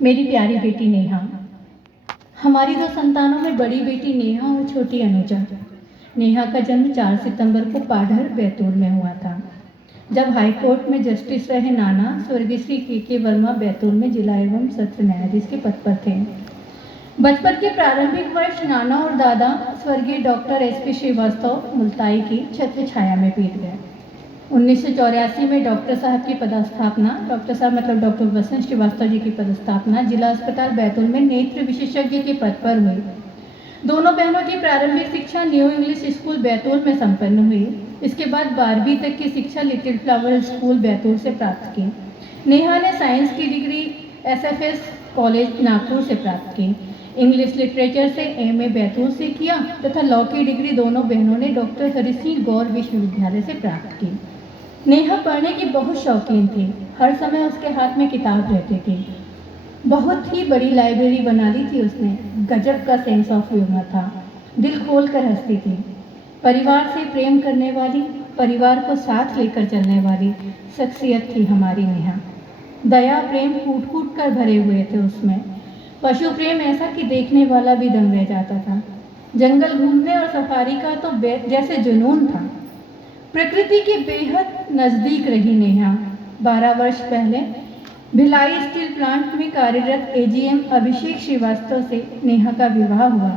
मेरी प्यारी बेटी नेहा। हमारी दो संतानों में बड़ी बेटी नेहा और छोटी अनुजा। नेहा का जन्म 4 सितंबर को पाढर बैतूल में हुआ था, जब हाईकोर्ट में जस्टिस रहे नाना स्वर्गीय श्री के वर्मा बैतूल में जिला एवं सत्र न्यायाधीश के पद पर थे। बचपन के प्रारंभिक वर्ष नाना और दादा स्वर्गीय डॉक्टर SP श्रीवास्तव मुल्ताई की छत्र छाया में बीत गए। 1984 में डॉक्टर साहब की पदस्थापना, डॉक्टर साहब मतलब डॉक्टर वसंत श्रीवास्तव जी की पदस्थापना जिला अस्पताल बैतूल में नेत्र विशेषज्ञ के पद पर हुई। दोनों बहनों की प्रारंभिक शिक्षा न्यू इंग्लिश स्कूल बैतूल में संपन्न हुई। इसके बाद 12वीं तक की शिक्षा लिटिल फ्लावर स्कूल बैतूल से प्राप्त की। नेहा ने साइंस की डिग्री SFS कॉलेज नागपुर से प्राप्त की। इंग्लिश लिटरेचर से MA बैतूल से किया तथा लॉ की डिग्री दोनों बहनों ने डॉक्टर हरि सिंह गौर विश्वविद्यालय से प्राप्त की। नेहा पढ़ने की बहुत शौकीन थी। हर समय उसके हाथ में किताब रहती थी। बहुत ही बड़ी लाइब्रेरी बना ली थी उसने। गजब का सेंस ऑफ ह्यूमर था। दिल खोल कर हंसती थी। परिवार से प्रेम करने वाली, परिवार को साथ लेकर चलने वाली शख्सियत थी हमारी नेहा। दया प्रेम कूट कूट कर भरे हुए थे उसमें। पशु प्रेम ऐसा कि देखने वाला भी दंग रह जाता था। जंगल घूमने और सफारी का तो जैसे जुनून था। प्रकृति के बेहद नज़दीक रही नेहा। 12 वर्ष पहले भिलाई स्टील प्लांट में कार्यरत AGM अभिषेक श्रीवास्तव से नेहा का विवाह हुआ।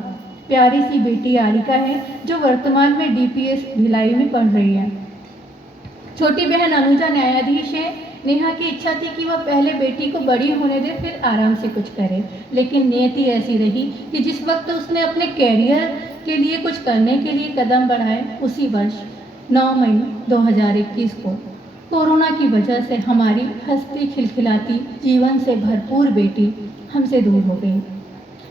प्यारी सी बेटी आरिका है जो वर्तमान में DPS भिलाई में पढ़ रही है। छोटी बहन अनुजा न्यायाधीश है। नेहा की इच्छा थी कि वह पहले बेटी को बड़ी होने दे, फिर आराम से कुछ करे, लेकिन नियति ऐसी रही कि जिस वक्त उसने अपने कैरियर के लिए कुछ करने के लिए कदम बढ़ाए, उसी वर्ष 9 मई 2021 को कोरोना की वजह से हमारी हंसती खिलखिलाती जीवन से भरपूर बेटी हमसे दूर हो गई।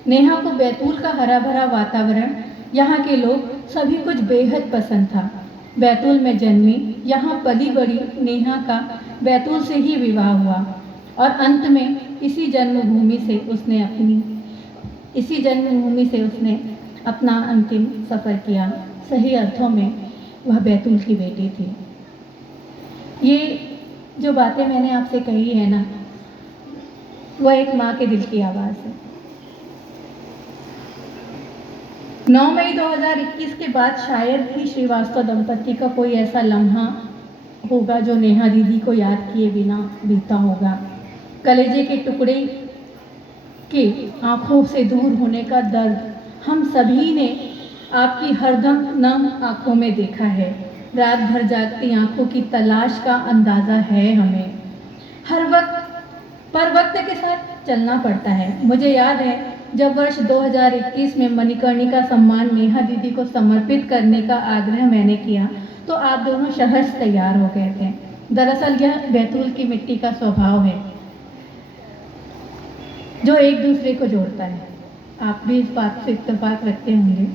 नेहा को बैतूल का हरा भरा वातावरण, यहाँ के लोग, सभी कुछ बेहद पसंद था। बैतूल में जन्मी, यहाँ पली बड़ी नेहा का बैतूल से ही विवाह हुआ और अंत में इसी जन्मभूमि से उसने अपना अंतिम सफ़र किया। सही अर्थों में वह बैतूल की बेटी थी। ये जो बातें मैंने आपसे कही है ना, वह एक माँ के दिल की आवाज़ है। 9 मई 2021 के बाद शायद ही श्रीवास्तव दंपति का कोई ऐसा लम्हा होगा जो नेहा दीदी को याद किए बिना बीता होगा। कलेजे के टुकड़े के आंखों से दूर होने का दर्द हम सभी ने आपकी हरदम नम आंखों में देखा है। रात भर जागती आंखों की तलाश का अंदाज़ा है हमें। हर वक्त के साथ चलना पड़ता है। मुझे याद है जब वर्ष 2021 में मणिकर्णिका सम्मान नेहा दीदी को समर्पित करने का आग्रह मैंने किया तो आप दोनों सहर्ष तैयार हो गए थे। दरअसल यह बैतूल की मिट्टी का स्वभाव है जो एक दूसरे को जोड़ता है। आप भी इस बात से इत्तेफाक रखते होंगे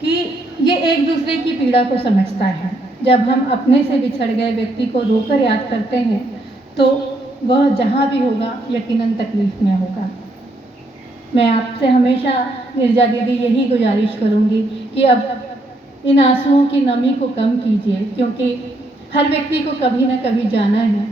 कि ये एक दूसरे की पीड़ा को समझता है। जब हम अपने से बिछड़ गए व्यक्ति को रोकर याद करते हैं तो वह जहाँ भी होगा यकीनन तकलीफ में होगा। मैं आपसे हमेशा निर्जा दीदी यही गुजारिश करूँगी कि अब इन आंसुओं की नमी को कम कीजिए, क्योंकि हर व्यक्ति को कभी ना कभी जाना है।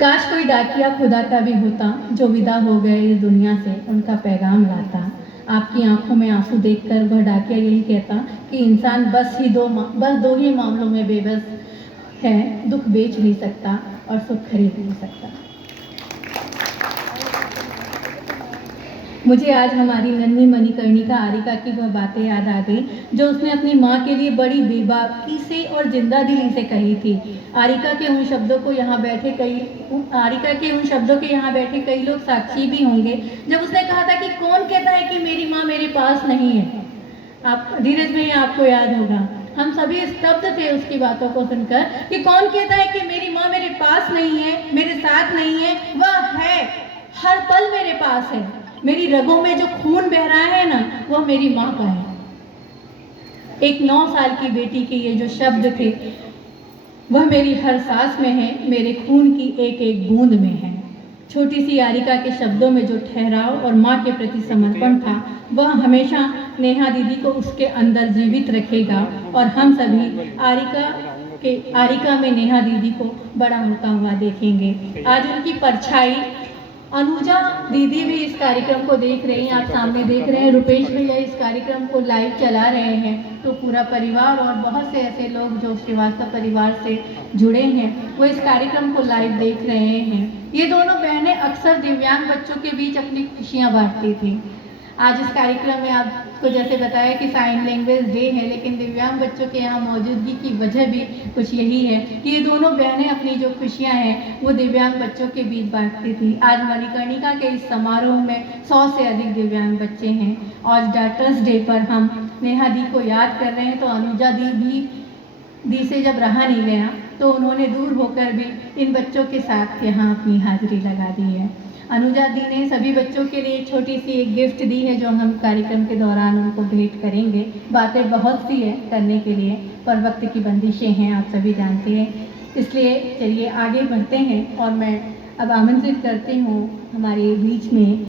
काश कोई डाकिया खुदा का भी होता जो विदा हो गए इस दुनिया से, उनका पैगाम लाता। आपकी आंखों में आंसू देखकर वह डाकिया यही कहता कि इंसान बस दो ही मामलों में बेबस है, दुख बेच नहीं सकता और सुख खरीद नहीं सकता। मुझे आज हमारी नन्ही मणिकर्णिका आरिका की वह बातें याद आ गई जो उसने अपनी माँ के लिए बड़ी बेबाकी से और जिंदा दिली से कही थी। आरिका के उन शब्दों के यहाँ बैठे कई लोग साक्षी भी होंगे जब उसने कहा था कि कौन कहता है कि मेरी माँ मेरे पास नहीं है। आप धीरज में आपको याद होगा, हम सभी स्तब्ध थे उसकी बातों को सुनकर कि कौन कहता है कि मेरी माँ मेरे पास नहीं है, मेरे साथ नहीं है। वह है, हर पल मेरे पास है। मेरी रगों में जो खून बह रहा है ना, वह मेरी माँ का है। एक 9 साल की बेटी के ये जो शब्द थे वह मेरी हर सांस में है, मेरे खून की एक एक बूंद में है। छोटी सी आरिका के शब्दों में जो ठहराव और माँ के प्रति समर्पण था वह हमेशा नेहा दीदी को उसके अंदर जीवित रखेगा और हम सभी आरिका में नेहा दीदी को बड़ा होता हुआ देखेंगे। आज उनकी परछाई अनुजा दीदी भी इस कार्यक्रम को देख रही हैं, आप सामने देख रहे हैं रुपेश भैया इस कार्यक्रम को लाइव चला रहे हैं, तो पूरा परिवार और बहुत से ऐसे लोग जो श्रीवास्तव परिवार से जुड़े हैं वो इस कार्यक्रम को लाइव देख रहे हैं। ये दोनों बहनें अक्सर दिव्यांग बच्चों के बीच अपनी खुशियाँ बांटती थी। आज इस कार्यक्रम में आपको जैसे बताया कि साइन लैंग्वेज डे है, लेकिन दिव्यांग बच्चों के यहाँ मौजूदगी की वजह भी कुछ यही है कि ये दोनों बहनें अपनी जो खुशियाँ हैं वो दिव्यांग बच्चों के बीच बांटती थी। आज मणिकर्णिका के इस समारोह में 100 से अधिक दिव्यांग बच्चे हैं। आज डॉक्टर्स डे पर हम नेहा दी को याद कर रहे हैं, तो अनुजा दी से जब रहा नहीं गया तो उन्होंने दूर होकर भी इन बच्चों के साथ यहाँ अपनी हाजिरी लगा दी है। अनुजा दी ने सभी बच्चों के लिए एक छोटी सी एक गिफ्ट दी है जो हम कार्यक्रम के दौरान उनको भेंट करेंगे। बातें बहुत सी है करने के लिए पर वक्त की बंदिशें हैं, आप सभी जानते हैं, इसलिए चलिए आगे बढ़ते हैं और मैं अब आमंत्रित करती हूँ हमारे बीच में